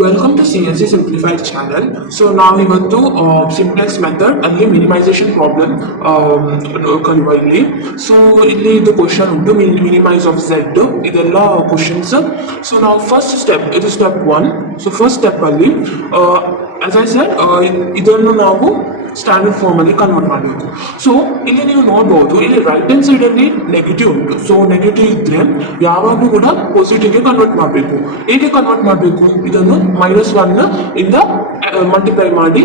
Welcome to CNC Simplified channel. So now ಇವತ್ತು simplex method ಅಲ್ಲಿ minimisation problem ಕಲಿಯುವ ಇಲ್ಲಿ. ಸೊ ಇಲ್ಲಿ ಇದು ಕ್ವಶನ್ ಉಂಟು ಮಿನಿಮೈಸ್ ಆಫ್ ಝೆಡ್ ಇದೆಲ್ಲ ಕ್ವಶನ್ಸ್. ಸೊ ನಾವು ಫಸ್ಟ್ ಸ್ಟೆಪ್ ಇದು ಸ್ಟೆಪ್ 1. ಸೊ ಫಸ್ಟ್ ಸ್ಟೆಪ್ ಅಲ್ಲಿ ಆಸ್ ಐ ಸೆಡ್ ಇದನ್ನು ನಾವು ಸ್ಟ್ಯಾಂಡರ್ಡ್ ಫಾರ್ಮ್ ಅಲ್ಲಿ ಕನ್ವರ್ಟ್ ಮಾಡಬೇಕು. ಸೊ ಇಲ್ಲಿ ನೀವು ನೋಡಬಹುದು ಇಲ್ಲಿ ರೈಟ್ ಹ್ಯಾಂಡ್ ಸೈಡ್ ಅಲ್ಲಿ ನೆಗೆಟಿವ್ ಉಂಟು. ಸೊ ನೆಗೆಟಿವ್ ಇದ್ರೆ ಯಾವಾಗಲೂ ಕೂಡ ಪಾಸಿಟಿವ್ಗೆ ಕನ್ವರ್ಟ್ ಮಾಡಬೇಕು. ಹೇಗೆ ಕನ್ವರ್ಟ್ ಮಾಡಬೇಕು? ಇದನ್ನು -1 ಇಂದ ಮಲ್ಟಿಪ್ಲೈ ಮಾಡಿ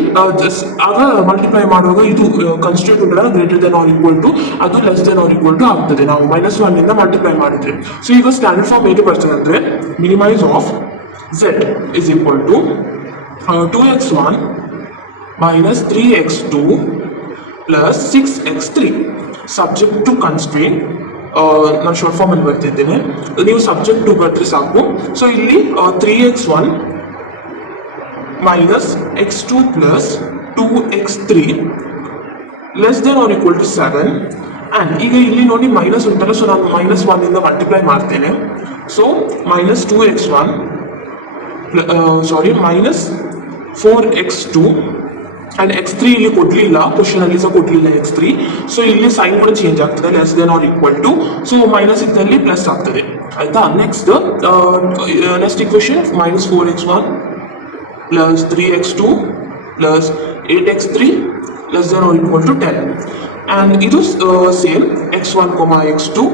ಆಗ ಮಲ್ಟಿಪ್ಲೈ ಮಾಡುವಾಗ ಇದು constitute greater than or equal to ಅದು less than or equal to ಆಗ್ತದೆ ನಾವು -1 ಇಂದ ಮಲ್ಟಿಪ್ಲೈ ಮಾಡಿದ್ರೆ. ಸೊ ಈಗ ಸ್ಟ್ಯಾಂಡರ್ಡ್ ಫಾರ್ಮ್ ಹೇಗೆ ಬರ್ತದೆ ಅಂದ್ರೆ minimize of z is equal to 2x1 minus 3x2 plus 6x3 subject to constraint. ನಾನು ಶಾರ್ಟ್ ಫಾರ್ಮ್ ಅಲ್ಲಿ ಬರ್ತಿದ್ದೇನೆ, ನೀವು ಸಬ್ಜೆಕ್ಟ್ ಟು ಬರ್ತಾರೆ ಸಾಕು. ಸೊ ಇಲ್ಲಿ 3x1 minus x2 plus 2x3 less than or equal to 7. And ಈಗ ಇಲ್ಲಿ ನೋಡಿ ಮೈನಸ್ ಉಂಟಲ್ಲ, ಸೊ ನಾನು -1 ಇಂದ ಮಲ್ಟಿಪ್ಲೈ ಮಾಡ್ತೇನೆ. So -2x1 minus 4x2 and x3 ಇಲ್ಲಿ ಕೊಡ್ಲಿಲ್ಲ, ಕ್ವಶನ್ ಅಲ್ಲಿ ಸಹ ಕೊಡ್ಲಿಲ್ಲ x3. ಸೊ ಇಲ್ಲಿ ಸೈನ್ ಕೂಡ ಚೇಂಜ್ ಆಗ್ತದೆ, less than or equal to. So minus ಇದ್ದಲ್ಲಿ ಪ್ಲಸ್ ಆಗ್ತದೆ, ಆಯ್ತಾ. Next equation -4x1 plus 3x2 plus 8x3 less than or equal to 10. and ಇದು same x1, x2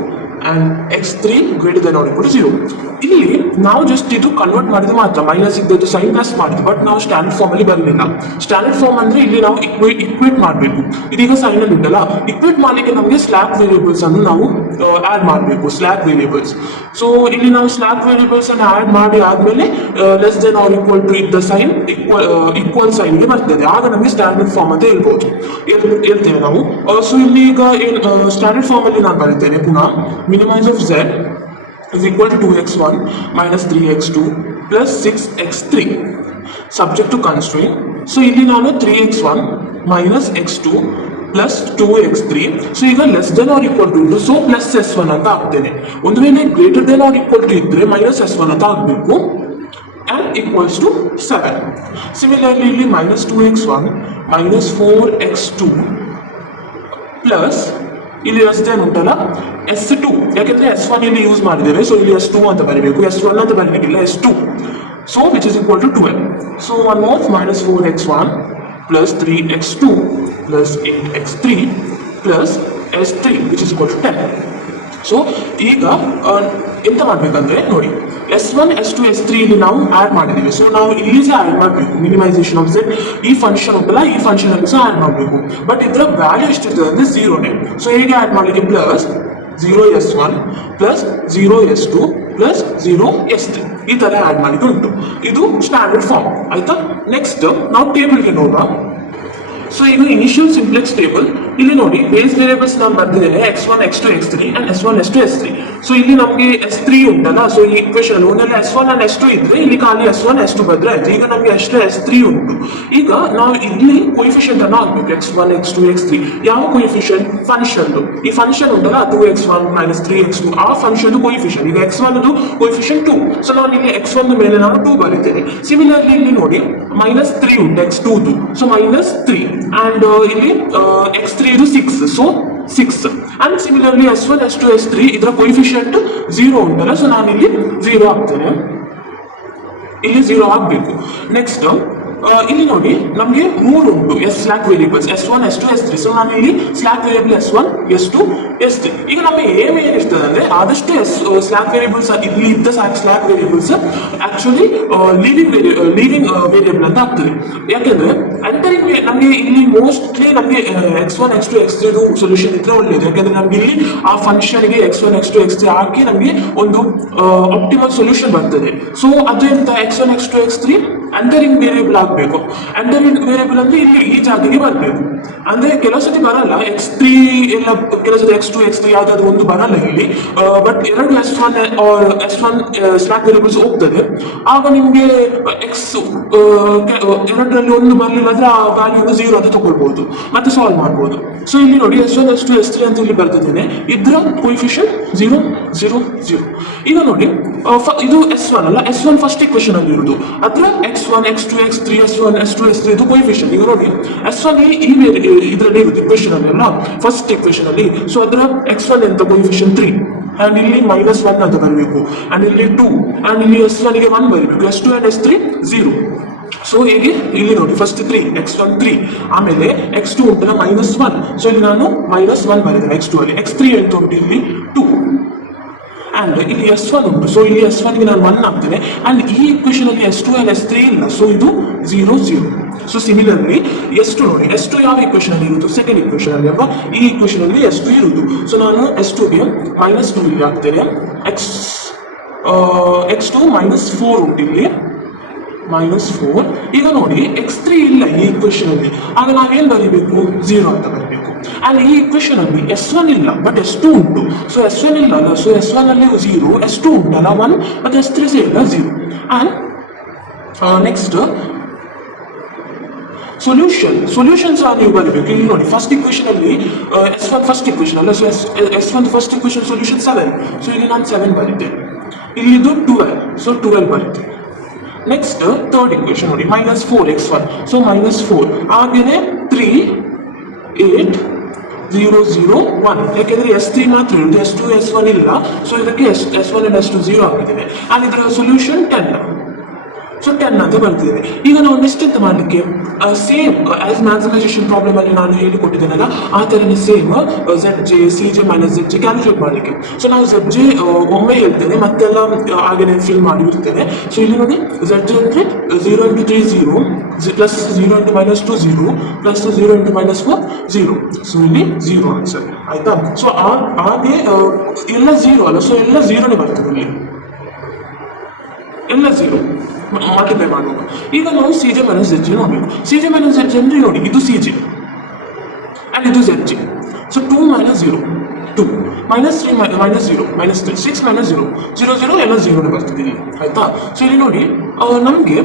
and x3 greater than or equal to 0. ಇಲ್ಲಿ ನಾವು just ಇದು convert ಮಾಡಿದ್ರೆ ಮಾತ್ರ, minus ಇದ್ದದ್ದು ಸೈನ್ ಪ್ಲಸ್ ಮಾಡಿದ್ವಿ, ಬಟ್ ನಾವು ಸ್ಟ್ಯಾಂಡರ್ಡ್ ಫಾರ್ಮ್ ಅಲ್ಲಿ ಬರಲಿಲ್ಲ. ಸ್ಟ್ಯಾಂಡರ್ಡ್ ಫಾರ್ಮ್ ಅಂದ್ರೆ ಇಲ್ಲಿ ನಾವು ಇಕ್ವೇಟ್ ಮಾಡಬೇಕು. ಇದೀಗ ಸೈನ್ ಅಲ್ಲಿ ಉಂಟಲ್ಲ, ಇಕ್ವೇಟ್ ಮಾಡಲಿಕ್ಕೆ ನಮಗೆ ಸ್ಲ್ಯಾಕ್ ವೇರಿಯೇಬಲ್ಸ್ ಅನ್ನು ನಾವು ಆಡ್ ಮಾಡಬೇಕು, ಸ್ಲ್ಯಾಕ್ ವೇರಿಯೇಬಲ್ಸ್. ಸೊ ಇಲ್ಲಿ ನಾವು ಸ್ಲ್ಯಾಕ್ ವೇರಿಯೇಬಲ್ಸ್ ಅನ್ನು ಆಡ್ ಮಾಡಿ ಆದ್ಮೇಲೆ less than or equal to ಇದ್ದ ಸೈನ್ ಈಕ್ವಲ್ ಸೈನ್ಗೆ ಬರ್ತದೆ, ಆಗ ನಮಗೆ ಸ್ಟ್ಯಾಂಡರ್ಡ್ ಫಾರ್ಮ್ ಅಂತ ಹೇಳ್ಬೋದು, ಹೇಳ್ತೇವೆ ನಾವು. ಸೊ ಇಲ್ಲಿ ಈಗ ಸ್ಟ್ಯಾಂಡರ್ಡ್ ಫಾರ್ಮ್ ಅಲ್ಲಿ ನಾನು ಬರೀತೇನೆ ಪುನಃ. Minimize of z is equal to 2x1 minus 3x2 plus 6x3 subject to constraint. So ಇಲ್ಲಿ ನಾನು 3x1 minus x2 plus 2x3. So ಈಗ less than or equal to ಇದ್ದು, ಸೊ ಪ್ಲಸ್ s1 ಅಂತ ಆಗ್ತೇನೆ. ಒಂದು ವೇಳೆ greater than or equal to ಇದ್ರೆ -s1 ಅಂತ ಆಗಬೇಕು and equals to 7. ಸಿಮಿಲರ್ಲಿ ಇಲ್ಲಿ -2x1 minus 4x2 plus ಇಲ್ಲಿ ಲೆಸ್ ದೆನ್ ಉಂಟಲ್ಲ S2, ಯಾಕೆಂದ್ರೆ S1 ಇಲ್ಲಿ ಯೂಸ್ ಮಾಡಿದ್ದೇವೆ, ಸೊ ಇಲ್ಲಿ S2 ಅಂತ ಬರೀಬೇಕು, S1 ಅಂತ ಬರೀಬೇಕಿಲ್ಲ, S2. So which is equal to 12. So one more -4x1 plus 3x2 plus 8x3 plus S3 which is equal to 10. So ಈಗ ಎಂತ ಮಾಡ್ಬೇಕಂದ್ರೆ ನೋಡಿ, S1, S2, S3 ಇಲ್ಲಿ ನಾವು ಆಡ್ ಮಾಡಿದ್ದೀವಿ. ಸೊ ನಾವು ಇಲ್ಲಿ ಸಹ ಆಡ್ ಮಾಡಬೇಕು, ಮಿನಿಮೈಸೇಷನ್ ಆಫ್ z. ಈ ಫಂಕ್ಷನ್ ಉಂಟಲ್ಲ, ಈ ಫಂಕ್ಷನ್ ಅಲ್ಲಿ ಸಹ ಆಡ್ ಮಾಡಬೇಕು, ಬಟ್ ಇದರ ವ್ಯಾಲ್ಯೂ ಎಷ್ಟಿರ್ತದೆ ಅಂದ್ರೆ 0ನೇ. ಸೊ ಹೇಗೆ ಆಡ್ ಮಾಡಲಿಕ್ಕೆ plus 0s1 plus 0s2 plus 0s3 ಈ ತರ ಆಡ್ ಮಾಡಿದ್ದು ಉಂಟು. ಇದು ಸ್ಟ್ಯಾಂಡರ್ಡ್ ಫಾರ್ಮ್, ಆಯ್ತಾ. ನೆಕ್ಸ್ಟ್ ನಾವು ಟೇಬಲ್ಗೆ ನೋಡುವ. ಸೊ ಈಗ ಇನಿಷಿಯಲ್ ಸಿಂಪ್ಲೆಕ್ಸ್ ಟೇಬಲ್ ಇಲ್ಲಿ ನೋಡಿ, ಬೇಸ್ ವೇರಿಯೇಬಲ್ಸ್ ನಾನು ಬರ್ತಿದ್ದೇನೆ x1, x2, x3 and s1, s2, s3. So ಇಲ್ಲಿ ನಮಗೆ s3 ಉಂಟಲ್ಲ, ಸೊ ಈ ಇಕ್ವೇಶನ್ ಒಂದಲ್ಲಿ s1 and s2 ಇದ್ರೆ ಇಲ್ಲಿ ಖಾಲಿ s1, s2 ಬಂದ್ರೆ ಆಯ್ತು. ಈಗ ನಮಗೆ ಅಷ್ಟೇ s3 ಉಂಟು. ಈಗ ನಾವು ಇಲ್ಲಿ ಕೊಯಿಫಿಷಿಯಂಟ್ ಅನ್ನು ಹಾಕ್ಬೇಕು, x1, x2, x3. ಯಾವ ಕೊಯಿಫಿಷಿಯಂಟ್? ಫಂಕ್ಷನ್. ಈ ಫಂಕ್ಷನ್ ಉಂಟಲ್ಲ 2x1 minus 3x2, ಆ ಫಂಕ್ಷನ್ ಕೊಯಿಫಿಷಿಯಂಟ್. ಈಗ x1 ಅದು ಕೊಯಿಫಿಷಿಯಂಟ್ 2, ಸೊ ನಾನು ಇಲ್ಲಿ x1 ಮೇಲೆ ನಾನು 2 ಬರೀತೇನೆ. ಸಿಮಿಲರ್ಲಿ ಇಲ್ಲಿ ನೋಡಿ -3 ಉಂಟು x2, ಸೊ -3. and ಇಲ್ಲಿ x3 ಇದು 6, so 6. and similarly s1, s2, s3 ಇದರ ಕೊಯಿಫಿಷಿಯಂಟ್ 0 ಉಂಟಲ್ಲ, ಸೊ ನಾನು ಇಲ್ಲಿ 0 ಹಾಕ್ತೇನೆ, ಇಲ್ಲಿ 0 ಹಾಕಬೇಕು. ನೆಕ್ಸ್ಟ್ ಇಲ್ಲಿ ನೋಡಿ ನಮಗೆ 3 ಉಂಟು slack variables s1, s2, s3. So ನಾನು ಇಲ್ಲಿ slack variable s1, s2, s3. ಈಗ ನಮಗೆ ಏಮ್ ಏನಿರ್ತದೆ ಅಂದ್ರೆ ಆದಷ್ಟು ಸ್ಲ್ಯಾಕ್ ವೇರಿಯೇಬಲ್ಸ್ ಇಲ್ಲಿ ಇದ್ದ slack variables actually leaving variable ಅಂತ ಆಗ್ತದೆ. ಯಾಕೆಂದ್ರೆ ಎಂಟರಿಂಗ್ ನಮಗೆ ಇಲ್ಲಿ ಮೋಸ್ಟ್ಲಿ ನಮಗೆ x1, x2, x3 ಸೊಲ್ಯೂಷನ್ ಇದ್ರೆ ಒಳ್ಳೇದು. ಯಾಕೆಂದ್ರೆ ನಮ್ಗೆ ಇಲ್ಲಿ ಆ ಫಂಕ್ಷನ್ಗೆ x1, x2, x3 ಹಾಕಿ ನಮಗೆ ಒಂದು ಆಪ್ಟಿಮಲ್ ಸೊಲ್ಯೂಷನ್ ಬರ್ತದೆ. ಸೊ ಅದು ಎಂತ x1, x2, x3 entering variable ಆಗಬೇಕು. ಎಂಟರಿಂಗ್ ವೇರಿಯೇಬಲ್ ಅಂದ್ರೆ ಇಲ್ಲಿ ಈ ಜಾಗಕ್ಕೆ ಬರಬೇಕು. ಅಂದ್ರೆ ಕೆಲವು ಸತಿ ಬರಲ್ಲ, x3 ಎಲ್ಲ ಕೆಲಸದ X2 X3 ಯಾವ್ದಾದ್ರು ಒಂದು ಬರಲ್ಲ ಇಲ್ಲಿ, ಬಟ್ ಎರಡು S1 ಸ್ಲಾಕ್ ವೇರಿಯೇಬಲ್ಸ್ ಹೋಗ್ತದೆ, ಆಗ ನಿಮ್ಗೆ ಎಕ್ಸ್ ಎರಡರಲ್ಲಿ ಒಂದು ಬರಲಿಲ್ಲ ಅಂದ್ರೆ ಆ ವ್ಯಾಲ್ಯೂ 0 ಅಂತ ತಗೊಳ್ಬಹುದು ಮತ್ತೆ ಸಾಲ್ವ್ ಮಾಡ್ಬೋದು. ಸೊ ಇಲ್ಲಿ ನೋಡಿ S1 S2 S3 ಅಂತ ಇಲ್ಲಿ ಬರ್ತಿದ್ದೇನೆ, ಇದ್ರ ಕೋಎಫಿಷಿಯಂಟ್ 0 0 0. ಈಗ ನೋಡಿ ಇದು S1 ಅಲ್ಲ, S1 ಫಸ್ಟ್ ಇಕ್ವೇಶನ್ ಅಲ್ಲಿ ಇರುವುದು, ಅದ್ರ X1 X2 X3 S1 S2 S3 ಇದು ಕೋಎಫಿಷಿಯಂಟ್. ಈಗ ನೋಡಿ S1 ಇದರಲ್ಲಿ ಇರುತ್ತೆ ಇಕ್ವೇಶನ್ ಅಲ್ಲಿ ಅಲ್ಲ, ಫಸ್ಟ್ ಇಕ್ವೇಶನ್ ಅಲ್ಲಿ. ಸೊ ಅದರ X1 ಎಂತ ಕೋಎಫಿಷಿಯಂಟ್ 3 ಅಂಡ್ ಇಲ್ಲಿ -1 ಅಂತ ಬರಬೇಕು, ಅಂಡ್ ಇಲ್ಲಿ 2, ಅಂಡ್ ಇಲ್ಲಿ S1 ಗೆ 1 ಬರಬೇಕು, S2 ಅಂಡ್ S3 0. ಸೊ ಹೀಗೆ ಇಲ್ಲಿ ನೋಡಿ ಫಸ್ಟ್ 3 X1 3, ಆಮೇಲೆ X2 ಉಂಟಲ್ಲ -1, ಸೊ ಇಲ್ಲಿ ನಾನು -1 ಬರೆದಿದ್ದೇನೆ X2 ಅಲ್ಲಿ. X3 ಎಂತ ಉಂಟು ಇಲ್ಲಿ 2, ಅಂಡ್ ಇಲ್ಲಿ S1 ಉಂಟು, ಸೊ ಇಲ್ಲಿ S1 ಗೆ ನಾನು 1 ಹಾಕ್ತೇನೆ, ಅಂಡ್ ಈ ಇಕ್ವೇಶನ್ ಅಲ್ಲಿ S2 ಅಂಡ್ S3 ಇಲ್ಲ, ಸೊ ಇದು 0 0. ಸೊ ಸಿಮಿಲರ್ಲಿ S2 ನೋಡಿ, S2 ಯಾವ ಇಕ್ವೇಶನ್ ಅಲ್ಲಿ ಇರುವುದು, ಸೆಕೆಂಡ್ ಇಕ್ವೇಶನ್ ಅಲ್ಲಿ ಅಲ್ವಾ, ಈ ಇಕ್ವೇಶನ್ ಅಲ್ಲಿ S2 ಇರುವುದು. ಸೊ ನಾನು S2 ಗೆ -2 ಇಲ್ಲಿ ಹಾಕ್ತೇನೆ, X2 -4 ಉಂಟು ಇಲ್ಲಿ -4. ಈಗ ನೋಡಿ X3 ಇಲ್ಲ ಈ ಇಕ್ವೇಶನ್ ಅಲ್ಲಿ, ಆಗ ನಾವೇನ್ ಬರೀಬೇಕು, 0 ಅಂತ ಬರೀಬೇಕು. ಅಂಡ್ ಈ ಇಕ್ವೇಶನ್ ಅಲ್ಲಿ S1 ಇಲ್ಲ ಬಟ್ S2 ಉಂಟು, ಸೊ S1 ಇಲ್ಲ ಅಲ್ಲ, ಸೊ S1 ಅಲ್ಲಿ 0, S2 ಉಂಟಲ್ಲ 1, ಮತ್ತೆ S3 ಇಲ್ಲ 0. ಅಂಡ್ ನೆಕ್ಸ್ಟ್ ಸೊಲ್ಯೂಷನ್ಸ್ ನೀವು ಬರಬೇಕು. ಇಲ್ಲಿ ನೋಡಿ ಫಸ್ಟ್ ಇಕ್ವೇಶನ್ ಅಲ್ಲಿ S1 ಫಸ್ಟ್ ಇಕ್ವೇಶನ್ ಅಲ್ಲ, so S1 first equation solution 7, so ಇಲ್ಲಿ ನಾನು 7 ಬರಿದ್ದೇನೆ, ಇಲ್ಲಿದು 12, ಸೊ 12 ಬರುತ್ತೆ. ನೆಕ್ಸ್ಟ್ ಥರ್ಡ್ ಇಕ್ವೇಶನ್ ನೋಡಿ -4 X1, ಸೊ -4, ಹಾಗೇನೆ 3 8 0 0 1, ಯಾಕೆಂದ್ರೆ S3 ಮಾತ್ರ ಇರುವುದು, S2 S1 ಇಲ್ಲ, ಸೊ ಇದಕ್ಕೆ S1 and S2 0 ಆಗಿದ್ದೇನೆ. ಅಂಡ್ ಇದರ ಸೊಲ್ಯೂಷನ್ 10, ಸೊ 10 ಅಂತ ಬರ್ತಿದ್ದೇನೆ. ಈಗ ನಾವು ನೆಕ್ಸ್ಟ್ ಎಂತ ಮಾಡಲಿಕ್ಕೆ, ಸೇಮ್ ಆಸ್ ಮ್ಯಾಕ್ಸಿಮೈಸೇಷನ್ ಪ್ರಾಬ್ಲಮ್ ಅಲ್ಲಿ ನಾನು ಹೇಳಿಕೊಟ್ಟಿದ್ದೇನಲ್ಲ, ಆ ಥರನೇ same ZJ CJ ZJ calculate ಮಾಡಲಿಕ್ಕೆ. ಸೊ ನಾವು ZJ ಒಮ್ಮೆ ಹೇಳ್ತೇನೆ, ಮತ್ತೆಲ್ಲ ಹಾಗೆಯೇ ಫಿಲ್ ಮಾಡಿ ಇರ್ತೇನೆ. ಸೊ ಇಲ್ಲಿ ನೋಡಿ ZJ ಅಂದರೆ 0 × 3 0, ಪ್ಲಸ್ 0 × -2 0, ಪ್ಲಸ್ 0 × -4 0, ಸೊ ಇಲ್ಲಿ 0 ಆನ್ಸರ್ ಆಯ್ತಾ. ಸೊ ಹಾಗೆ ಎಲ್ಲ 0 ಅಲ್ಲ, ಸೊ ಎಲ್ಲ 0ನೇ ಬರ್ತದೆ ಇಲ್ಲಿ, ಎಲ್ಲ 0 ಮಲ್ಟಿಪ್ಲೈ ಮಾಡಬೇಕು. ಈಗ ನಾವು CJ - ZJ ನೋಡಬೇಕು. CJ - ZJ ಅಂದ್ರೆ ನೋಡಿ ಇದು CJ ಅಂಡ್ ಇದು ZJ, ಸೊ 2 - 0 2, -3 -0 -3 6 -0 0 0 ಎಲ್ಲ 0ನೇ ಬರ್ತದೆ ಇಲ್ಲಿ ಆಯ್ತಾ. ಸೊ ಇಲ್ಲಿ ನೋಡಿ ನಮಗೆ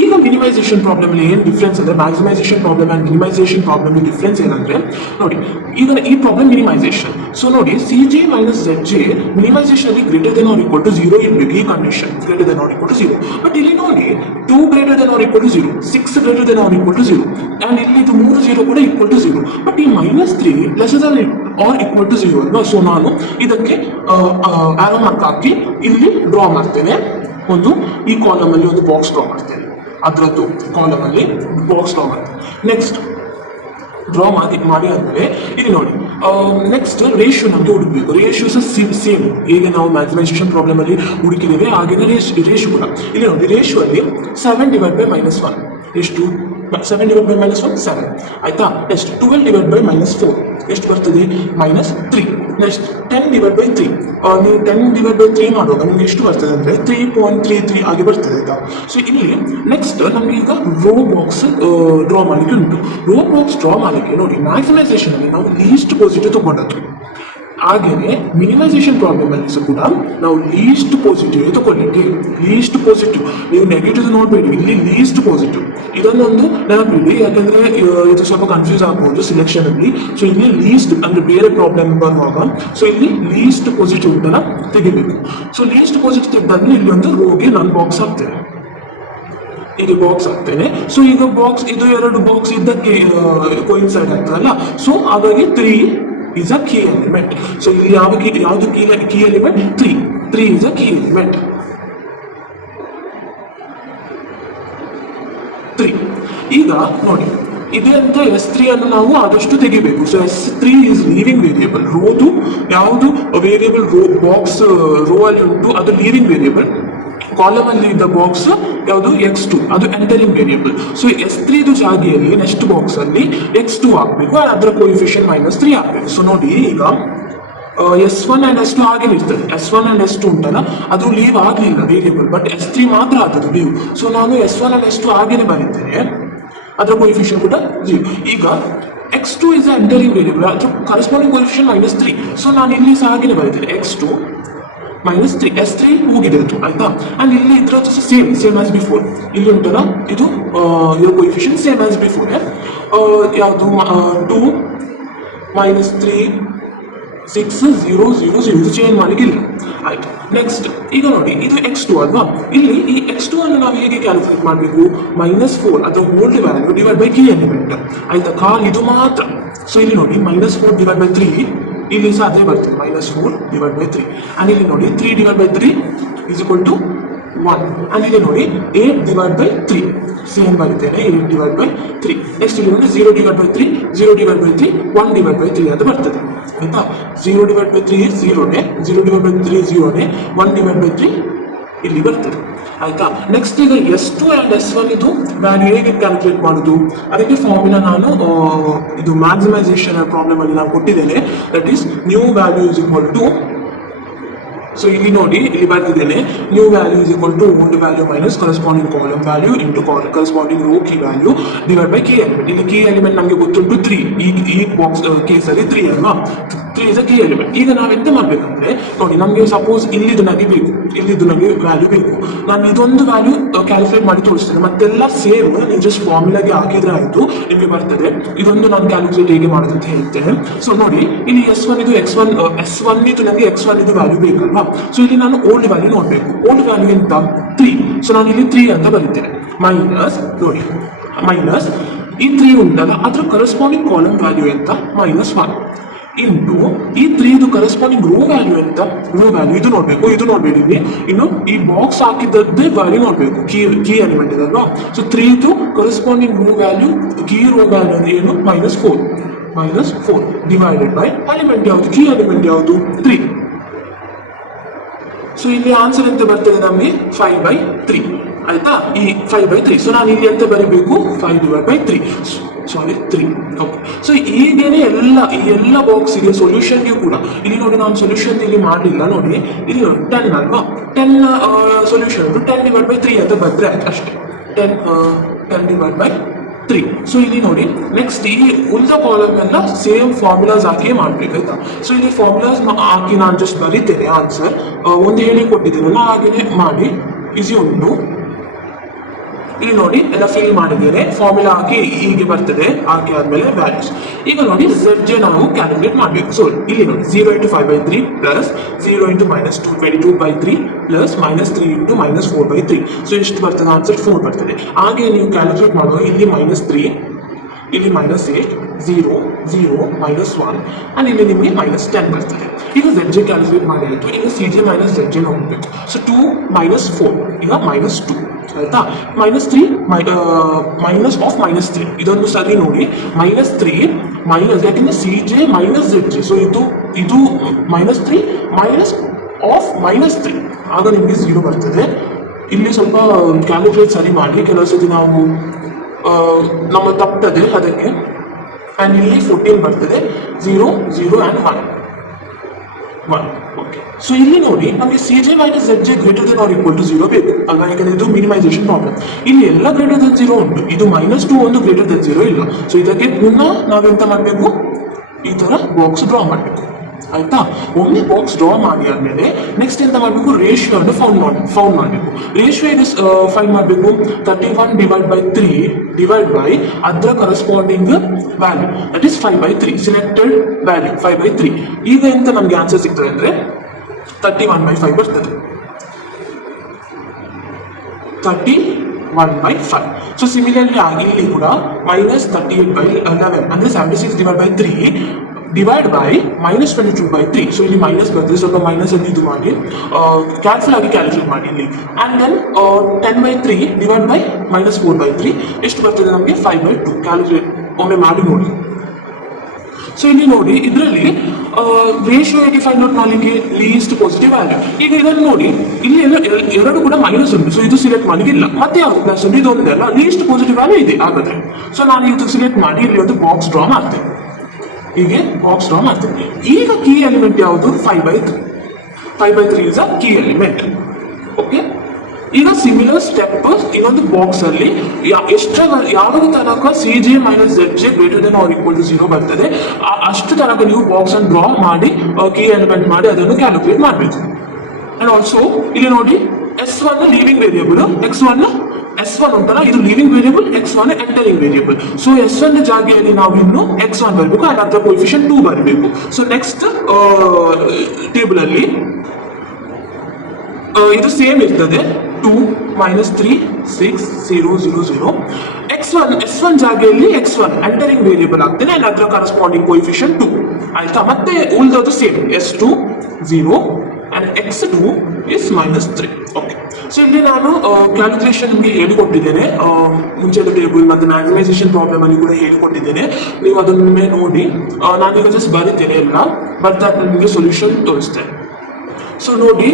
ಈಗ ಮಿನಿಮೈಸೇಷನ್ ಪ್ರಾಬ್ಲಮ್ ಅಲ್ಲಿ ಏನು ಡಿಫ್ರೆನ್ಸ್ ಅಂದರೆ, maximization problem and minimization problem difference ಏನಂದ್ರೆ ನೋಡಿ, ಈಗ ಈ ಪ್ರಾಬ್ಲಮ್ ಮಿನಿಮೈಸೇಷನ್. ಸೊ ನೋಡಿ CJ - ZJ ಮಿನಿಮೈಸೇಷನ್ ಅಲ್ಲಿ greater than or equal to 0 ಇರಬೇಕು, ಈ condition greater than or equal to 0. But ಇಲ್ಲಿ ನೋಡಿ 2 greater than or equal to 0, 6 greater than or equal to 0, and ಇಲ್ಲಿ ಇದು 3 0 ಕೂಡ ಈಕ್ವಲ್ ಟು 0. ಬಟ್ ಈ -3 less than or equal to 0 ಅಲ್ವಾ, so ನಾನು ಇದಕ್ಕೆ ಆರೋ ಮಾರ್ಕ್ ಹಾಕಿ ಇಲ್ಲಿ ಡ್ರಾ ಮಾಡ್ತೇನೆ, ಒಂದು ಈ ಕಾಲಮ್ ಅಲ್ಲಿ ಒಂದು ಬಾಕ್ಸ್ ಡ್ರಾ ಮಾಡ್ತೇನೆ, ಅದರದ್ದು ಕಾಲಮ್ ಅಲ್ಲಿ ಬಾಕ್ಸ್ ಡ್ರಾ ಮಾಡ್ತೇನೆ. ನೆಕ್ಸ್ಟ್ ಡ್ರಾ ಮಾಡಿ ಆದ್ಮೇಲೆ ಇಲ್ಲಿ ನೋಡಿ ನೆಕ್ಸ್ಟ್ ರೇಷಿಯೋ ನಮಗೆ ಹುಡುಕಬೇಕು. ರೇಷಿಯೋ ಸೇಮ್ ಹೇಗೆ ನಾವು ಮ್ಯಾಕ್ಸಿಮೈಸೇಷನ್ ಪ್ರಾಬ್ಲಮ್ ಅಲ್ಲಿ ಹುಡುಕಿದ್ದೇವೆ ಹಾಗೇನೆ ರೇಷಿಯೋ ಕೂಡ. ಇಲ್ಲಿ ನೋಡಿ ರೇಷಿಯೋ ಅಲ್ಲಿ 7 / -1 ಎಷ್ಟು, 7 / -1 7 ಆಯ್ತಾ. ನೆಕ್ಸ್ಟ್ 12 / -4 ಎಷ್ಟು ಬರ್ತದೆ, -3. ನೆಕ್ಸ್ಟ್ 10 / 3, ನೀವು 10 / 3 ಮಾಡುವಾಗ ನಿಮ್ಗೆ ಎಷ್ಟು ಬರ್ತದೆ ಅಂದರೆ 3.33 ಆಗಿ ಬರ್ತದೆ ಆಯ್ತಾ. ಸೊ ಇಲ್ಲಿ ನೆಕ್ಸ್ಟ್ ನಮಗೆ ಈಗ ರೋ ಬಾಕ್ಸ್ ಡ್ರಾ ಮಾಡಲಿಕ್ಕೆ ಉಂಟು. ರೋ ಬಾಕ್ಸ್ ಡ್ರಾ ಮಾಡಲಿಕ್ಕೆ ನೋಡಿ ಮ್ಯಾಕ್ಸಿಮೈಸೇಷನ್ ಅಲ್ಲಿ ನಾವು ಲೀಸ್ಟ್ ಪಾಸಿಟಿವ್ ತಗೊಂಡದ್ದು, ಹಾಗೆಯೇ ಮಿನಿಮೈಸೇಷನ್ ಪ್ರಾಬ್ಲಮ್ ಅಲ್ಲಿ ಸಹ ಕೂಡ ನಾವು ಲೀಸ್ಟ್ ಪಾಸಿಟಿವ್ ತಗೊಳ್ಳಿಕ್ಕೆ. ಲೀಸ್ಟ್ ಪಾಸಿಟಿವ್, ನೀವು ನೆಗೆಟಿವ್ ನೋಡಬೇಡಿ, ಇಲ್ಲಿ ಲೀಸ್ಟ್ ಪಾಸಿಟಿವ್ ಇದನ್ನೊಂದು ನೆನಪಿಡಿ, ಯಾಕಂದ್ರೆ ಇದು ಸ್ವಲ್ಪ ಕನ್ಫ್ಯೂಸ್ ಆಗ್ಬೋದು ಸಿಲೆಕ್ಷನ್ ಅಲ್ಲಿ. ಸೊ ಇಲ್ಲಿ ಲೀಸ್ಟ್ ಅಂದ್ರೆ ಬೇರೆ ಪ್ರಾಬ್ಲಮ್ ಬರುವಾಗ ಸೊ ಇಲ್ಲಿ ಲೀಸ್ಟ್ ಪಾಸಿಟಿವ್ ಉಂಟಲ್ಲ ತೆಗಿಬೇಕು. ಸೊ ಲೀಸ್ಟ್ ಪಾಸಿಟಿವ್ ತೆಗೆದಾದ್ರೆ ಇಲ್ಲಿ ಒಂದು ರೋಗೆ ನಾನು ಬಾಕ್ಸ್ ಹಾಕ್ತೇನೆ, ಹೀಗೆ ಬಾಕ್ಸ್ ಹಾಕ್ತೇನೆ. ಸೊ ಈಗ ಬಾಕ್ಸ್ ಇದು 2 ಬಾಕ್ಸ್ ಇದಕ್ಕೆ ಕೋಇನ್ಸೈಡ್ ಆಗ್ತದಲ್ಲ, ಸೊ ಹಾಗಾಗಿ 3 is a key element. So ಇಲ್ಲಿ ಯಾವುದು key element 3 is a key element 3. ಈಗ ನೋಡಿ ಇದೆ ಅಂತ S3 ಅನ್ನು ನಾವು ಆದಷ್ಟು ತೆಗಿಬೇಕು. So S3 is leaving variable. ರೋದು ಯಾವುದು ವೇರಿಯೇಬಲ್ ಬಾಕ್ಸ್ ರೋ ಅಲ್ಲಿ ಉಂಟು ಅದು ಲೀವಿಂಗ್ ವೇರಿಯೇಬಲ್, ಕಾಲಮ್ ಅಲ್ಲಿ ಇದ್ದ ಬಾಕ್ಸ್ ಯಾವುದು X2 ಅದು ಎಂಟರಿಂಗ್ ವೇರಿಯೇಬಲ್. ಸೊ S3 ಜಾಗಿಯಲ್ಲಿ ನೆಕ್ಸ್ಟ್ ಬಾಕ್ಸ್ ಅಲ್ಲಿ X2 ಹಾಕಬೇಕು, ಅದರ ಕೋಎಫಿಷಿಯಂಟ್ -3 ಹಾಕಬೇಕು. ಸೊ ನೋಡಿ ಈಗ S1 and S2 ಹಾಗೆ ಇರ್ತದೆ. S1 and S2 ಉಂಟಲ್ಲ ಅದು ಲೀವ್ ಆಗಲಿಲ್ಲ ವೇರಿಯೇಬಲ್, ಬಟ್ S3 ಮಾತ್ರ ಆದದ್ದು ಲೀವ್. ಸೊ ನಾನು S1 and S2 ಹಾಗೇನೆ ಬರೀತೇನೆ, ಅದರ ಕೋಎಫಿಷಿಯಂಟ್ ಕೂಡ 0. ಈಗ x2 is the entering variable, ಅದ್ರ ಕರೆಸ್ಪಾಂಡಿಂಗ್ ಕೋಎಫಿಷಿಯಂಟ್ -3. ಸೊ ನಾನು ಇಲ್ಲಿ ಸಹ ಹಾಗೆಯೇ ಬರೀತೇನೆ, x2 -3, S3 ಹೋಗಿದೆ ಅದು, ಆಯ್ತಾ. ಅಂಡ್ ಇಲ್ಲಿ ಇದ್ರದ್ದು ಸೇಮ್ ಆಸ್ ಬಿಫೋರ್. ಇಲ್ಲಿ ಉಂಟಲ್ಲ ಇದು ಇರೋ ಕೋಎಫಿಷಿಯಂಟ್ ಸೇಮ್ ಆಸ್ ಬಿಫೋರ್. ಯಾವುದು 2 -3 6 0 0 0 ಇದು ಚೇಂಜ್ ಮಾಡಲಿಕ್ಕಿಲ್ಲ, ಆಯ್ತು. ನೆಕ್ಸ್ಟ್ ಈಗ ನೋಡಿ ಇದು x2 ಅಲ್ವಾ. ಇಲ್ಲಿ ಈ x2 ಅನ್ನು ನಾವು ಹೇಗೆ ಕ್ಯಾಲ್ಕುಲೇಟ್ ಮಾಡಬೇಕು, -4 ಅದರ whole value divide by key element, ಆಯ್ತಾ. ಕಾಲ್ ಇದು ಮಾತ್ರ. ಸೊ ಇಲ್ಲಿ ನೋಡಿ -4 ಡಿವೈಡ್ ಬೈ 3, ಇಲ್ಲಿ ಸಹ ಅದೇ ಬರ್ತದೆ -4 ಡಿವೈಡ್ ಬೈ 3. ಆ್ಯಂಡ್ ಇಲ್ಲಿ ನೋಡಿ 3 divide by 3 is equal to 1. And ಇಲ್ಲಿ ನೋಡಿ 8 ಡಿವೈಡ್ ಬೈ 3 ಸೇಮ್ ಬರ್ತೇನೆ, 8 ಡಿವೈಡ್ ಬೈ 3. ನೆಕ್ಸ್ಟ್ ಇಲ್ಲಿ ನೋಡಿ 0 divide by 3 0 divide by 3 1 divide by 3 ಅಂತ ಬರ್ತದೆ, ಆಯ್ತಾ. 0 divide by 3 0ನೇ, 0 divide by 3 0ನೇ, 1 divide by 3 ಇಲ್ಲಿ ಬರ್ತದೆ, ಆಯ್ತಾ. ನೆಕ್ಸ್ಟ್ ಈಗ S2 ಆ್ಯಂಡ್ S1 ಇದು ವ್ಯಾಲ್ಯೂ ಹೇಗೆ ಕ್ಯಾಲ್ಕುಲೇಟ್ ಮಾಡೋದು, ಅದಕ್ಕೆ ಫಾರ್ಮುಲಾ ನಾನು ಇದು ಮ್ಯಾಕ್ಸಿಮೈಸೇಷನ್ ಪ್ರಾಬ್ಲಮ್ ಅಲ್ಲಿ ನಾನು ಕೊಟ್ಟಿದ್ದೇನೆ. That is new value is equal to, so ಇಲ್ಲಿ ನೋಡಿ ಇಲ್ಲಿ ಬರ್ತಿದ್ದೇನೆ, new value is equal to old value minus corresponding column value into corresponding row key value divide by key element. ಇಲ್ಲಿ ಕೀ ಎಲಿಮೆಂಟ್ ನಮಗೆ ಗೊತ್ತುಂಟು 3, ಈ ಬಾಕ್ಸ್ ಕೇಸಲ್ಲಿ 3 ಅಲ್ವಾ, 3 ಇಸ್ ಅ ಕೀ ಎಲಿಮೆಂಟ್. ಈಗ ನಾವೆಂತ ಮಾಡಬೇಕಂದ್ರೆ ನೋಡಿ, ನಮಗೆ ಸಪೋಸ್ ಇಲ್ಲಿದು ನನಗೆ ಬೇಕು, ಇಲ್ಲಿದ್ದು ನನಗೆ ವ್ಯಾಲ್ಯೂ ಬೇಕು, ನಾನು ಇದೊಂದು ವ್ಯಾಲ್ಯೂ ಕ್ಯಾಲ್ಕುಲೇಟ್ ಮಾಡಿ ತೋರಿಸ್ತೇನೆ, ಮತ್ತೆಲ್ಲ ಸೇಮ್ ನೀವು ಜಸ್ಟ್ ಫಾರ್ಮುಲಾಗೆ ಹಾಕಿದ್ರೆ ಆಯಿತು, ನಿಮಗೆ ಬರ್ತದೆ. ಇದೊಂದು ನಾನು ಕ್ಯಾಲ್ಕುಲೇಟ್ ಹೇಗೆ ಮಾಡೋದು ಅಂತ ಹೇಳ್ತೇನೆ. ಸೊ ನೋಡಿ ಇಲ್ಲಿ S1 ಇದು S1 ಇದು ನನಗೆ x1 ಇದು ವ್ಯಾಲ್ಯೂ ಬೇಕಲ್ವಾ. ಸೊ ಇಲ್ಲಿ ನಾನು ಓಲ್ಡ್ ವ್ಯಾಲ್ಯೂ ನೋಡಬೇಕು, ಓಲ್ಡ್ ವ್ಯಾಲ್ಯೂ ಎಂತ 3. ಸೊ ನಾನು ಇಲ್ಲಿ 3 ಅಂತ ಬರೀತೇನೆ, ಮೈನಸ್ ನೋಡಿ ಮೈನಸ್ ಈ 3 ಉಂಟಲ್ಲ ಅದ್ರ ಕರೆಸ್ಪಾಂಡಿಂಗ್ ಕಾಲಮ್ ವ್ಯಾಲ್ಯೂ ಎಂತ -1 ಇಂಟು ಈ 3 ಕರೆಸ್ಪಾಂಡಿಂಗ್ ರೋ ವ್ಯಾಲ್ಯೂ ಎಂತ, ರೋ ವ್ಯಾಲ್ಯೂ ಇದು ನೋಡಬೇಕು, ಇದು ನೋಡಬೇಡಿ. ಇನ್ನು ಈ ಬಾಕ್ಸ್ ಹಾಕಿದ್ದದ್ದೇ ವ್ಯಾಲ್ಯೂ ನೋಡಬೇಕು, ಕೀ ಎಲಿಮೆಂಟ್ ಇದಲ್ವಾ. So 3 corresponding row value, key row value ಅಂದ್ರೆ ಏನು -4 ಡಿವೈಡೆಡ್ ಬೈ ಎಲಿಮೆಂಟ್ ಯಾವುದು, ಕೀ ಎಲಿಮೆಂಟ್ ಯಾವುದು 3. ಸೊ ಇಲ್ಲಿ ಆನ್ಸರ್ ಎಂತ ಬರ್ತದೆ ನಮಗೆ 5/3, ಆಯ್ತಾ. ಈ 5/3. ಸೊ ನಾನು ಇಲ್ಲಿ ಎಂತ ಬರೀಬೇಕು, 5 divide by 3, sorry 3. Okay. So ಈಗೇನೆ ಈ ಎಲ್ಲ ಬಾಕ್ಸಿಗೆ ಸೊಲ್ಯೂಷನ್ಗೆ ಕೂಡ ಇಲ್ಲಿ ನೋಡಿ, ನಾನು ಸೊಲ್ಯೂಷನ್ ಇಲ್ಲಿ ಮಾಡಲಿಲ್ಲ ನೋಡಿ, ಇಲ್ಲಿ ನೋಡಿ 10 ಅಲ್ವಾ, 10 ಸೊಲ್ಯೂಷನ್ 10 ಡಿವೈಡ್ ಬೈ 3 ಅಂತ ಬಂದರೆ ಆಯ್ತು ಅಷ್ಟೇ, 10 ಡಿವೈಡ್ ಬೈ 3. ಸೊ ಇಲ್ಲಿ ನೋಡಿ ನೆಕ್ಸ್ಟ್ ಈ ಉಳಿದ ಕಾಲಮ್ ಎಲ್ಲ ಸೇಮ್ ಫಾರ್ಮುಲಾಸ್ ಹಾಕಿ ಮಾಡಬೇಕು, ಆಯ್ತಾ. ಸೊ ಇಲ್ಲಿ ಫಾರ್ಮುಲಾಸ್ ಹಾಕಿ ನಾನು ಜಸ್ಟ್ ಬರೀತೇನೆ ಆನ್ಸರ್, ಒಂದು ಹೇಳಿ ಕೊಟ್ಟಿದ್ದೇನಲ್ಲ ಹಾಗೆಯೇ ಮಾಡಿ, ಈಸಿ ಉಂಟು. ಇಲ್ಲಿ ನೋಡಿ ಎಲ್ಲ ಫಿಲ್ ಮಾಡಿದ್ದೇನೆ, ಫಾರ್ಮುಲಾ ಹಾಕಿ ಹೀಗೆ ಬರ್ತದೆ, ಹಾಕಿ ಆದ್ಮೇಲೆ ವ್ಯಾಲ್ಯೂಸ್. ಈಗ ನೋಡಿ ZJ ನಾವು ಕ್ಯಾಲ್ಕುಲೇಟ್ ಮಾಡಬೇಕು. ಸೊ ಇಲ್ಲಿ ನೋಡಿ 0 × 5/3 ಪ್ಲಸ್ 0 × -222/3 ಪ್ಲಸ್ -3 × -4/3. ಸೊ ಎಷ್ಟು ಬರ್ತದೆ ಆನ್ಸರ್ 4 ಬರ್ತದೆ. ಹಾಗೆ ನೀವು ಕ್ಯಾಲ್ಕುಲೇಟ್ ಮಾಡುವಾಗ ಇಲ್ಲಿ -3, ಇಲ್ಲಿ -8 0 0 -1 ಆ್ಯಂಡ್ ಇಲ್ಲಿ ನಿಮಗೆ -10 ಬರ್ತದೆ. ಈಗ ZJ ಕ್ಯಾಲ್ಕುಲೇಟ್ ಮಾಡಿ ಆಯಿತು. ಈಗ CJ - ZJ ನೋಡಬೇಕು. ಸೊ 2 - 4 ಈಗ -2, ಆಯ್ತಾ. -3 ಮೈನಸ್ ಆಫ್ -3 ಇದೊಂದು ಸರಿ ನೋಡಿ, -3 ಮೈನಸ್, ಯಾಕೆಂದ್ರೆ CJ - ZJ. ಸೊ ಇದು -3 ಮೈನಸ್ ಆಫ್ -3, ಆಗ ನಿಮಗೆ 0 ಬರ್ತದೆ. ಇಲ್ಲಿ ಸ್ವಲ್ಪ ಕ್ಯಾಲ್ಕುಲೇಟ್ ಸರಿ ಮಾಡಿ, ಕೆಲವು ಸತಿ ನಾವು ನಮ್ಮ ತಪ್ಪದೆ ಅದಕ್ಕೆ. ಆ್ಯಂಡ್ ಇಲ್ಲಿ 14 ಬರ್ತದೆ, 0 0 ಆ್ಯಂಡ್ 1. ಓಕೆ. ಸೊ ಇಲ್ಲಿ ನೋಡಿ ನಮಗೆ CJ - ZJ greater than or equal to 0 ಬೇಕು ಅಲ್ವಾ, ಯಾಕಂದ್ರೆ ಇದು ಮಿನಿಮೈಸೇಷನ್ ಪ್ರಾಬ್ಲಮ್. ಇಲ್ಲಿ ಎಲ್ಲ ಗ್ರೇಟರ್ ದೆನ್ 0 ಉಂಟು, ಇದು -2 ಒಂದು ಗ್ರೇಟರ್ ದೆನ್ 0 ಇಲ್ಲ. ಸೊ ಇದಕ್ಕೆ ಪುನಃ ನಾವೆಂತ ಮಾಡಬೇಕು, ಈ ಥರ ಬಾಕ್ಸ್ ಡ್ರಾ ಮಾಡಬೇಕು, ಆಯ್ತಾ. ಒಮ್ಮೆ ಬಾಕ್ಸ್ ಡ್ರಾ ಮಾಡಿ ಆದಮೇಲೆ ನೆಕ್ಸ್ಟ್ ಎಂತ ಮಾಡಬೇಕು, ರೇಷಿಯೋ ಅನ್ನು ಫೌಂಡ್ ಮಾಡಬೇಕು. ರೇಷಿಯೋ ಹೇಗೆ ಫೈಂಡ್ ಮಾಡಬೇಕು, 31 ಡಿವೈಡ್ ಬೈ 3 ಡಿವೈಡ್ ಬೈ ಅದರ corresponding value, that is 5/3, selected value 5/3. ಈಗ ಎಂತ ನಮಗೆ ಆನ್ಸರ್ ಸಿಗ್ತದೆ ಅಂದರೆ 31/5 ಬರ್ತದೆ, 31/5. ಸೊ ಸಿಮಿಲರ್ಲಿ ಆಗಿ ಇಲ್ಲಿ ಕೂಡ -38/11 ಅಂದರೆ 76 divide by 3 divide by -22/3. So ಇಲ್ಲಿ ಮೈನಸ್ ಬರ್ತದೆ, ಸ್ವಲ್ಪ ಮೈನಸ್ ಅಲ್ಲಿ ಇದು ಮಾಡಿ ಕ್ಯಾನ್ಸಲ್ ಆಗಿ ಕ್ಯಾಲ್ಕುಲೇಟ್ ಮಾಡಿ ಇಲ್ಲಿ. ಆ್ಯಂಡ್ ದೆನ್ 10/3 ಡಿವೈಡ್ ಬೈ -4/3 ಎಷ್ಟು ಬರ್ತದೆ ನಮಗೆ 5/2. ಕ್ಯಾಲ್ಕುಲೇಟ್ ಒಮ್ಮೆ ಮಾಡಿ ನೋಡಿ. ಸೊ ಇಲ್ಲಿ ನೋಡಿ ಇದರಲ್ಲಿ ರೇಷಿಯೋ ಹೇಗೆ ಫೈಂಡ್ ಔಟ್ ಮಾಡಲಿಕ್ಕೆ, ಲೀಸ್ಟ್ ಪಾಸಿಟಿವ್ ವ್ಯಾಲ್ಯೂ. ಈಗ ಇದನ್ನು ನೋಡಿ ಇಲ್ಲಿ ಎರಡು ಕೂಡ ಮೈನಸ್ ಉಂಟು, ಸೊ ಇದು ಸಿಲೆಕ್ಟ್ ಮಾಡಲಿಕ್ಕಿಲ್ಲ. ಮತ್ತೆ ಯಾವುದು ಪ್ಲಸ್ ಉಂಟು, ಇದೊಂದೇ ಅಲ್ಲ, ಲೀಸ್ಟ್ ಪಾಸಿಟಿವ್ ವ್ಯಾಲ್ಯೂ ಇದೆ ಹಾಗಾದ್ರೆ. ಸೊ ನಾನು ಇದು ಸಿಲೆಕ್ಟ್ ಮಾಡಿ ಇಲ್ಲಿ ಒಂದು ಬಾಕ್ಸ್ ಡ್ರಾ ಮಾಡ್ತೇನೆ, ಹೀಗೆ ಬಾಕ್ಸ್ ಡ್ರಾ ಮಾಡ್ತೇನೆ. ಈಗ ಕೀ ಎಲಿಮೆಂಟ್ ಯಾವುದು 5/3 is a key element. Okay. ಈಗ ಸಿಮಿಲರ್ ಸ್ಟೆಪ್ ಇನ್ನೊಂದು ಬಾಕ್ಸ್ ಅಲ್ಲಿ ಯಾವಾಗ ತನಕ C J minus Z J greater than or equal to 0 ಬರ್ತದೆ ಅಷ್ಟು ತನಕ ನೀವು ಬಾಕ್ಸ್ ಅನ್ನು ಡ್ರಾ ಮಾಡಿ ಕೀ ಎಲಿಮೆಂಟ್ ಮಾಡಿ ಅದನ್ನು ಕ್ಯಾಲ್ಕುಲೇಟ್ ಮಾಡಬೇಕು. ಅಂಡ್ ಆಲ್ಸೋ ಇಲ್ಲಿ ನೋಡಿ S1 ಲೀವಿಂಗ್ ವೇರಿಯಬಲ್, S1 ಉಂಟಲ್ಲ ಇದು leaving variable, X1 entering variable. So S1 ಜಾಗೆಯಲ್ಲಿ ನಾವು ಇನ್ನು X1 ಬರಬೇಕು ಅಂಡ್ ಅದರ ಕೋಎಫಿಷಿಯಂಟ್ 2 ಬರಬೇಕು. ಸೊ ನೆಕ್ಸ್ಟ್ ಟೇಬಲ್ ಅಲ್ಲಿ ಇದು ಸೇಮ್ ಇರ್ತದೆ 2 -3 6 0 0 0. S1 ಜಾಗೆಯಲ್ಲಿ X1 ಎಂಟರಿಂಗ್ ವೇರಿಯಬಲ್ ಆಗ್ತದೆ ಅಂಡ್ ಅದರ ಕರೆಸ್ಪಾಂಡಿಂಗ್ ಕೋಎಫಿಷಿಯಂಟ್ 2 ಆಯ್ತಾ. ಮತ್ತೆ ಉಳಿದದ್ದು same S2 0 and x2 is -3. Okay, so ಇಲ್ಲಿ ನಾನು ಕ್ಯಾಲ್ಕುಲೇಷನ್ ನಿಮಗೆ ಹೇಳಿಕೊಟ್ಟಿದ್ದೇನೆ, ಮುಂಚೆದ ಟೇಬಲ್ ಮತ್ತು ಮ್ಯಾಕ್ಸಿಮೈಸೇಷನ್ ಪ್ರಾಬ್ಲಮ್ ಅಲ್ಲಿ ಕೂಡ ಹೇಳಿಕೊಟ್ಟಿದ್ದೇನೆ. ನೀವು ಅದನ್ನೇ ನೋಡಿ, ನಾನೀಗ ಜಸ್ಟ್ ಬರೀತೇನೆ ಎಲ್ಲ ಬರ್ತಾ ನಿಮಗೆ ಸೊಲ್ಯೂಷನ್ ತೋರಿಸ್ತೇನೆ. ಸೊ ನೋಡಿ,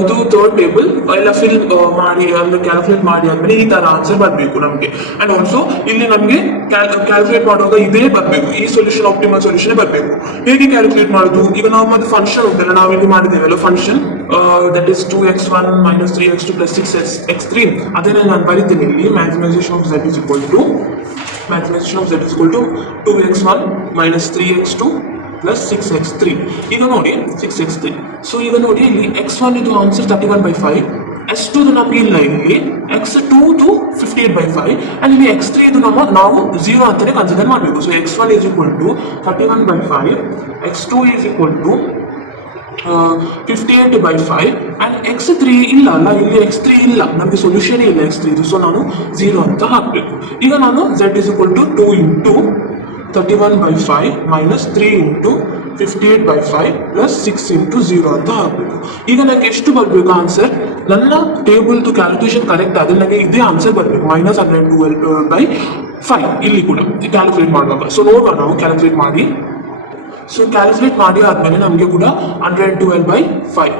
ಇದು ಥರ್ಡ್ ಟೇಬಲ್ ಎಲ್ಲ ಫಿಲ್ ಮಾಡಿ ಅಂದ್ರೆ ಕ್ಯಾಲ್ಕುಲೇಟ್ ಮಾಡಿ ಆದ್ಮೇಲೆ ಈ ತರ ಆನ್ಸರ್ ಬರಬೇಕು ನಮಗೆ. ಅಂಡ್ ಆಲ್ಸೋ ಇಲ್ಲಿ ನಮಗೆ ಕ್ಯಾಲ್ಕುಲೇಟ್ ಮಾಡುವಾಗ ಇದೇ ಬರಬೇಕು, ಈ ಸೊಲ್ಯೂಷನ್ ಆಪ್ಟಿಮಲ್ ಸೊಲ್ಯೂಷನ್ ಬರಬೇಕು. ಹೇಗೆ ಕ್ಯಾಲ್ಕುಲೇಟ್ ಮಾಡೋದು? ಈಗ ನಾವು ಮತ್ತೆ ಫಂಕ್ಷನ್ ಉಂಟಲ್ಲ, ನಾವು ಇಲ್ಲಿ ಮಾಡಿದ್ದೇವಲ್ಲ function that is 2x1 -3x2 + 6x3. ಅದನ್ನ ನಾನು ಬರೀತೇನೆ ಇಲ್ಲಿ. Maximisation of z is equal to 2x1 -3x2 + 6x3. ಈಗ ನೋಡಿ 6x3. ಸೊ ಈಗ ನೋಡಿ ಇಲ್ಲಿ x1 ಇದು ಆನ್ಸರ್ 31/5, S2 ನಮಗೆ ಇಲ್ಲ, ಇಲ್ಲಿ x2 58/5 ಅಂಡ್ ಇಲ್ಲಿ x3 ಇದು ನಾವು 0 ಅಂತಾನೆ ಕನ್ಸಿಡರ್ ಮಾಡಬೇಕು. So x1 is equal to 31/5, x2 is equal to 58/5 and x3 ಇಲ್ಲ ಅಲ್ಲ, ಇಲ್ಲಿ x3 ಇಲ್ಲ, ನಮಗೆ ಸೊಲ್ಯೂಷನ್ ಇಲ್ಲ x3 ಇದು. ಸೊ ನಾನು 0 ಅಂತ ಹಾಕಬೇಕು. ಈಗ ನಾನು z is equal to 2 into 31/5 minus 3 into 58/5 plus 6 into 0 ಅಂತ ಹಾಕಬೇಕು. ಈಗ ನನಗೆ ಎಷ್ಟು ಬರಬೇಕು ಆನ್ಸರ್? ನನ್ನ ಟೇಬಲ್ದು ಕ್ಯಾಲ್ಕುಲೇಷನ್ ಕರೆಕ್ಟ್ ಆದರೆ ನನಗೆ ಇದೇ ಆನ್ಸರ್ ಬರಬೇಕು, -112/5 ಇಲ್ಲಿ ಕೂಡ ಕ್ಯಾಲ್ಕುಲೇಟ್ ಮಾಡುವಾಗ. ಸೊ ನೋಡುವ ನಾವು ಕ್ಯಾಲ್ಕುಲೇಟ್ ಮಾಡಿ. ಸೊ ಕ್ಯಾಲ್ಕುಲೇಟ್ ಮಾಡಿ ಆದಮೇಲೆ ನಮಗೆ ಕೂಡ 112/5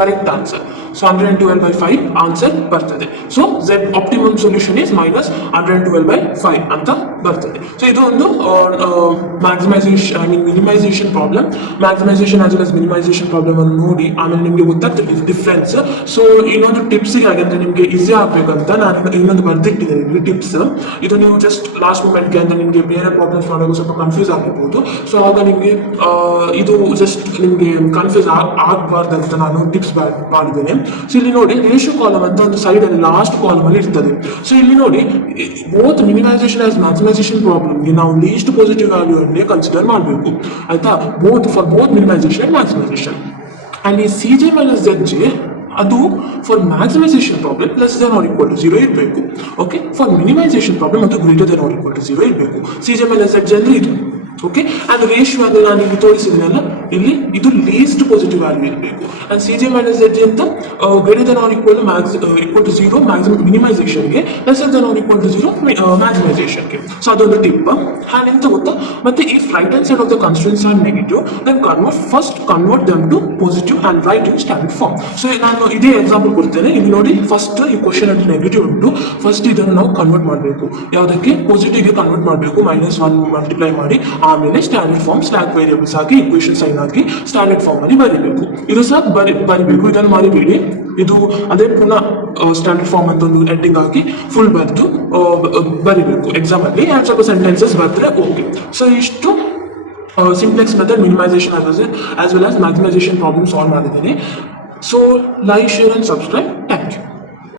ಕರೆಕ್ಟ್ ಆನ್ಸರ್. ಸೊ 112/5 ಆನ್ಸರ್ ಬರ್ತದೆ. So z optimum solution is -112/5 ಅಂತ ಬರ್ತದೆ. ಸೊ ಇದು ಒಂದು maximisation minimisation problem. Maximisation as well as minimisation problem ಅನ್ನು ನೋಡಿ ಆಮೇಲೆ ನಿಮಗೆ ಗೊತ್ತಾಗ್ತದೆ ಡಿಫ್ರೆನ್ಸ್. ಸೊ ಇನ್ನೊಂದು ಟಿಪ್ಸಿಗೆ ಹಾಗಂದ್ರೆ ನಿಮಗೆ ಈಸಿ ಆಗಬೇಕಂತ ನಾನು ಇನ್ನೊಂದು ಬರ್ದಿಟ್ಟಿದ್ದೇನೆ ಇಲ್ಲಿ ಟಿಪ್ಸ್. ಇದು ನೀವು ಜಸ್ಟ್ ಲಾಸ್ಟ್ ಮೂಮೆಂಟ್ಗೆ ಅಂತ ನಿಮಗೆ ಬೇರೆ ಪ್ರಾಬ್ಲಮ್ಸ್ ಮಾಡುವಾಗ ಸ್ವಲ್ಪ ಕನ್ಫ್ಯೂಸ್ ಆಗಿರ್ಬೋದು. ಸೊ ಆಗ ನಿಮಗೆ ಇದು ಜಸ್ಟ್ ನಿಮಗೆ ಕನ್ಫ್ಯೂಸ್ ಆಗಬಾರ್ದಂತ ನಾನು ಟಿಪ್ಸ್ ಮಾಡಿದ್ದೇನೆ. ಸೊ ಇಲ್ಲಿ ನೋಡಿ ರೇಷಿಯೋ ಕಾಲಮ್ ಅಂತ ಒಂದು ಸೈಡ್ ಅಲ್ಲಿ ಲಾಸ್ಟ್ ಕಾಲಮ್ ಅಲ್ಲಿ ಇರ್ತದೆ. ಸೊ ಇಲ್ಲಿ ನೋಡಿ ಬೋತ್ ಮಿನಿಮೈಸೇಷನ್ ಆಸ್ ಮ್ಯಾಕ್ಸಿಮೈಸೇಷನ್ ಪ್ರಾಬ್ಲಮ್ಗೆ ನಾವು ಲೀಸ್ಟ್ ಪಾಸಿಟಿವ್ ವ್ಯಾಲ್ಯೂ ಅನ್ನೇ ಕನ್ಸಿಡರ್ ಮಾಡಬೇಕು ಆಯ್ತಾ, for both minimisation and maximisation. And ಈ C J minus Z J ಅದು ಫಾರ್ ಮ್ಯಾಕ್ಸಿಮೈಸೇಷನ್ ಪ್ರಾಬ್ಲಮ್ +(0 ಇರಬೇಕು. ಓಕೆ, ಫಾರ್ ಮಿನಿಮೈಸೇಷನ್ ಪ್ರಾಬ್ಲಮ್ ಅದು >(0 ಇರಬೇಕು. C J minus Z J ಅಂದ್ರೆ ಇದು. ಓಕೆ, ಅಂಡ್ ರೇಷಿಯೋ ಅಂದ್ರೆ ನಾನು ಇಲ್ಲಿ ತೋರಿಸಿದ್ನಲ್ಲ ಇಲ್ಲಿ ಇದು ಲೀಸ್ಟ್ ಪಾಸಿಟಿವ್ ವ್ಯಾಲ್ಯೂ ಇರಬೇಕು. And C J minus Z J ಅಂತ >(0 ಮಿನಿಮೈಸೇಷನ್ಗೆ, >(0 ಮ್ಯಾಕ್ಸಿಮೈಸೇಷನ್ಗೆ. ಸೊ ಅದೊಂದು ಟಿಪ್. ಅಂಡ್ ಎಂತ ಗೊತ್ತಾ, ಮತ್ತೆ if right hand side of the constituents are negative then convert them to positive and write in standard form. So ನಾನು ಇದೇ ಎಕ್ಸಾಂಪಲ್ ಕೊಡ್ತೇನೆ. ಇಲ್ಲಿ ನೋಡಿ ಫಸ್ಟ್ ಈ ಕ್ವಶನ್ ಅಲ್ಲಿ ನೆಗೆಟಿವ್ ಉಂಟು, ಫಸ್ಟ್ ಇದನ್ನು ನಾವು ಕನ್ವರ್ಟ್ ಮಾಡಬೇಕು. ಯಾವುದಕ್ಕೆ? ಪಾಸಿಟಿವ್ಗೆ ಕನ್ವರ್ಟ್ ಮಾಡಬೇಕು. -1 ಮಲ್ಟಿಪ್ಲೈ ಮಾಡಿ ಆಮೇಲೆ ಸ್ಟ್ಯಾಂಡರ್ಡ್ ಫಾರ್ಮ್ ಸ್ಲ್ಯಾಕ್ ವೇರಿಯಬಲ್ಸ್ ಆಗಿ ಇಕ್ವೇಷನ್ ಸೈನ್ ಆಗಿ ಸ್ಟ್ಯಾಂಡರ್ಡ್ ಫಾರ್ಮ್ ಅಲ್ಲಿ ಬರೀಬೇಕು. ಇದು ಸಹ ಬರಿಬೇಕು, ಇದನ್ನು ಮರಿಬೇಡಿ. ಇದು ಅದೇ ಪುನಃ ಸ್ಟ್ಯಾಂಡರ್ಡ್ ಫಾರ್ಮ್ ಅಂತ ಒಂದು ಎಂಡಿಂಗ್ ಆಗಿ ಫುಲ್ ಬರೆದು ಬರಿಬೇಕು ಎಕ್ಸಾಮ್ ಅಲ್ಲಿ. ಸ್ವಲ್ಪ ಸೆಂಟೆನ್ಸಸ್ ಬರೆದ್ರೆ ಓಕೆ. ಸೊ ಇಷ್ಟು simplex method minimisation as well as maximisation problem solve ಮಾಡಿದ್ದೀನಿ. So like, share and subscribe. Thank you.